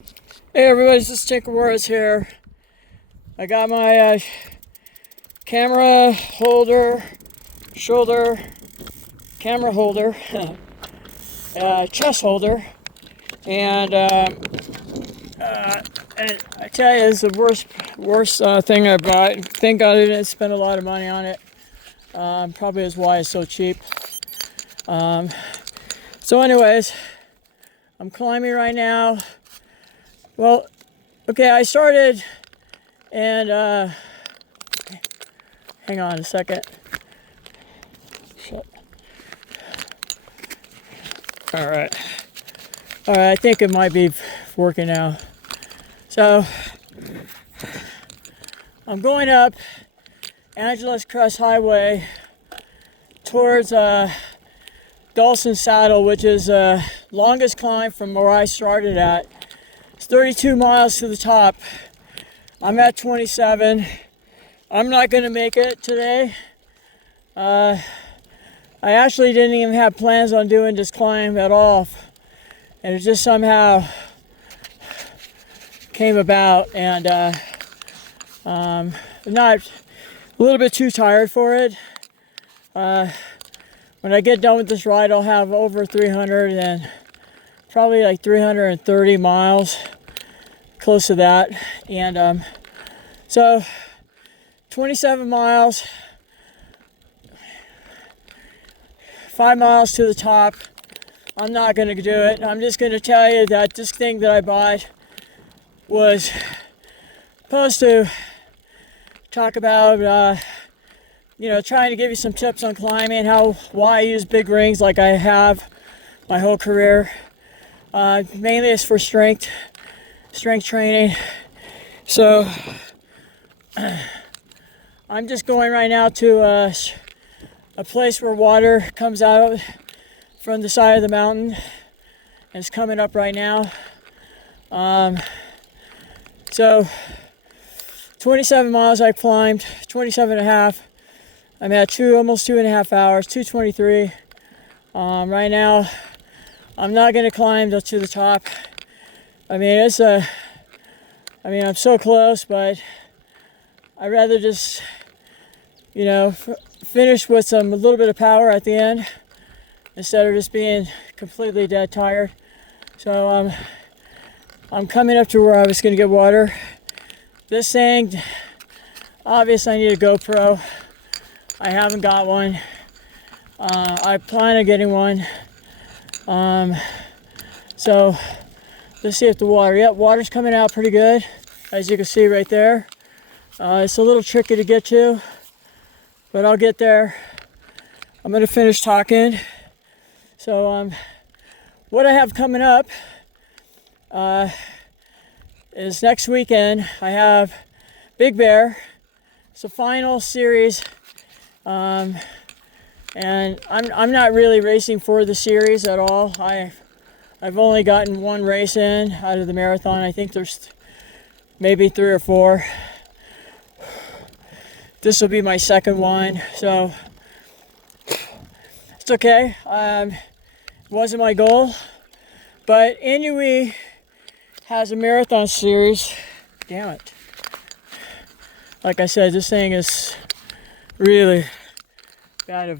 Hey everybody, this is Tinker Wars here. I got my camera holder, shoulder, camera holder, chest holder, and I tell you, it's the worst thing I bought. Thank God I didn't spend a lot of money on it. Probably is why it's so cheap. So anyways, I'm climbing right now. Well, okay, I started and hang on a second. Shit. All right, I think it might be working now. So I'm going up Angeles Crest Highway towards Dawson Saddle, which is the longest climb from where I started at. It's 32 miles to the top. I'm at 27. I'm not gonna make it today. I actually didn't even have plans on doing this climb at all, and it just somehow came about, and I'm not a little bit too tired for it. When I get done with this ride, I'll have over 300 and probably like 330 miles, close to that. And so 27 miles, 5 miles to the top. I'm not gonna do it. I'm just gonna tell you that this thing that I bought was supposed to talk about trying to give you some tips on climbing, why I use big rings like I have my whole career. Mainly it's for strength training. So I'm just going right now to a place where water comes out from the side of the mountain, and it's coming up right now. So 27 miles I climbed, 27 and a half. I'm at almost 2.5 hours, 2:23. Right now, I'm not gonna climb to the top. I mean, I'm so close, but I'd rather just, finish with a little bit of power at the end instead of just being completely dead tired. So I'm coming up to where I was gonna get water. This thing, obviously I need a GoPro. I haven't got one. I plan on getting one. So let's see if the water's coming out pretty good, as you can see right there. It's a little tricky to get to, but I'll get there. I'm gonna finish talking. So what I have coming up is next weekend. I have Big Bear. It's the final series. And I'm not really racing for the series at all. I've only gotten one race in out of the marathon. I think there's maybe 3 or 4. This will be my second one, so it's okay. It wasn't my goal, but Inui has a marathon series. Damn it. Like I said, this thing is really bad. It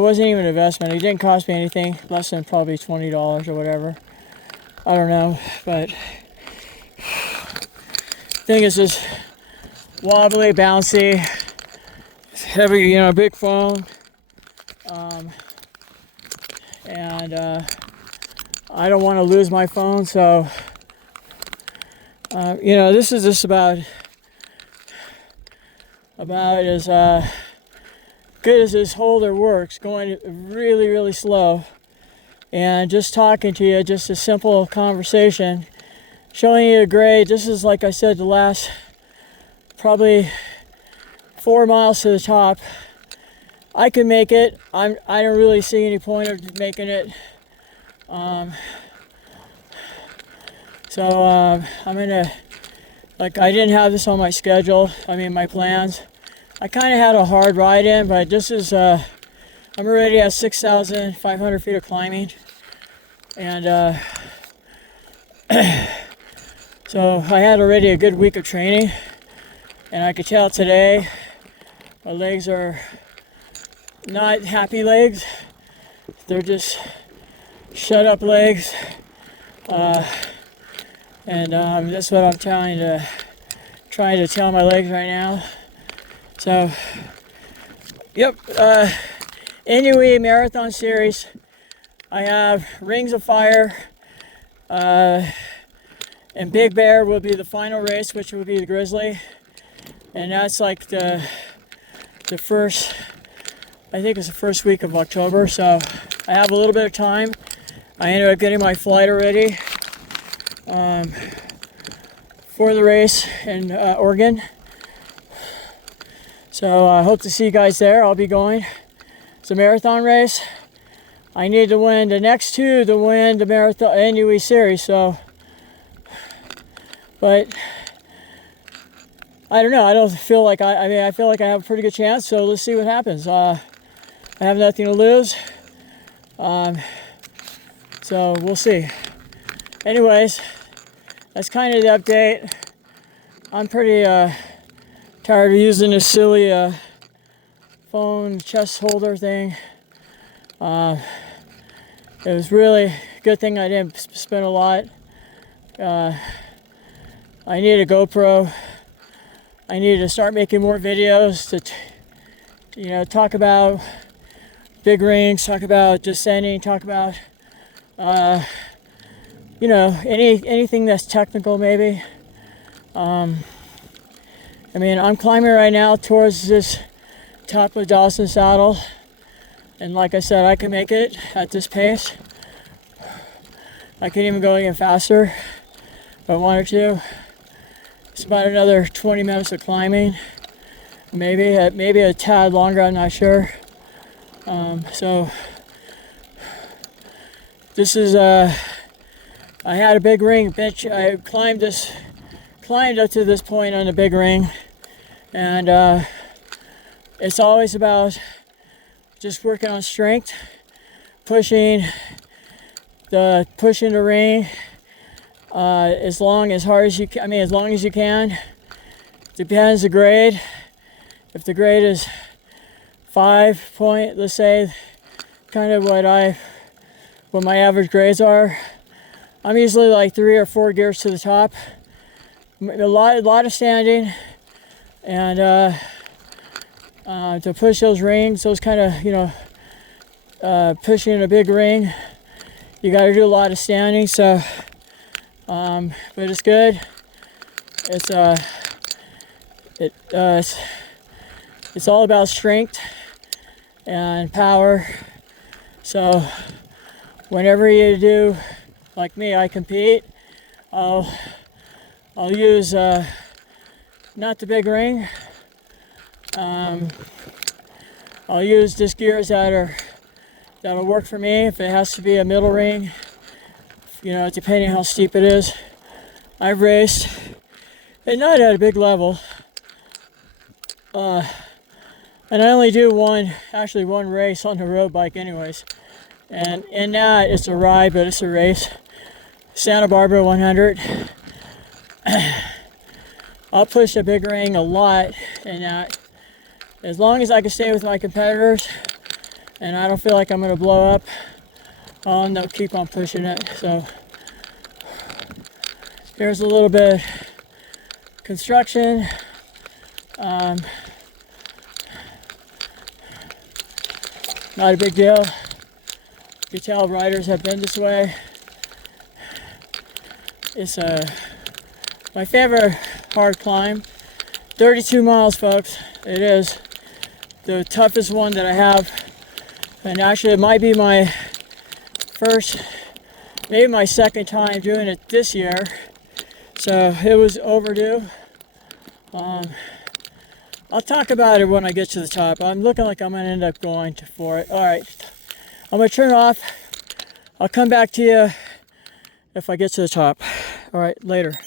wasn't even an investment. It didn't cost me anything, less than probably $20 or whatever. I don't know, but thing is just wobbly, bouncy, heavy, big phone, and I don't want to lose my phone, so this is just about as good as this holder works, going really, really slow. And just talking to you, just a simple conversation, showing you a grade. This is, like I said, the last probably 4 miles to the top. I can make it. I don't really see any point of making it. So I'm gonna, I didn't have this on my schedule. My plans. I kind of had a hard ride in, but this is I'm already at 6,500 feet of climbing, and so I had already a good week of training, and I could tell today my legs are not happy legs. They're just shut up legs, and that's what I'm trying to tell my legs right now. So, yep, NUE Marathon Series. I have Rings of Fire, and Big Bear will be the final race, which will be the Grizzly, and that's like the first, I think it's the first week of October. So I have a little bit of time. I ended up getting my flight already for the race in Oregon. So I hope to see you guys there. I'll be going. It's a marathon race. I need to win the next two to win the marathon NUE series. So, but I don't know. I don't feel like I feel like I have a pretty good chance. So let's see what happens. I have nothing to lose. So we'll see. Anyways, that's kind of the update. I'm pretty tired of using this silly phone chest holder thing. It was really a good thing I didn't spend a lot. I need a GoPro. I need to start making more videos to, talk about big rings, talk about descending, talk about, anything that's technical maybe. I'm climbing right now towards this top of Dawson Saddle, and like I said, I can make it at this pace. I can even go even faster if I wanted to. It's about another 20 minutes of climbing, maybe a tad longer, I'm not sure. So this is I had a big ring bench. I climbed up to this point on the big ring, and it's always about just working on strength, pushing the ring as long as you can. Depends the grade. If the grade is 5 point, let's say, kind of what my average grades are, I'm usually like 3 or 4 gears to the top. A lot of standing, and to push those rings, those kind of pushing a big ring, you got to do a lot of standing. So, but it's good. It's all about strength and power. So whenever you do, like me, I compete, I'll use not the big ring. I'll use just gears that'll work for me. If it has to be a middle ring, depending how steep it is. I've raced, and not at a big level. And I only do one race on the road bike anyways. And in that, it's a ride, but it's a race. Santa Barbara 100. I'll push the big ring a lot in that. As long as I can stay with my competitors and I don't feel like I'm going to blow up, I'll end up keep on pushing it. So here's a little bit of construction. Not a big deal. You can tell riders have been this way. It's my favorite hard climb. 32 miles, folks. It is the toughest one that I have. And actually, it might be my first, maybe my second time doing it this year. So it was overdue. I'll talk about it when I get to the top. I'm looking like I'm going to end up going for it. All right. I'm going to turn off. I'll come back to you if I get to the top. All right, later.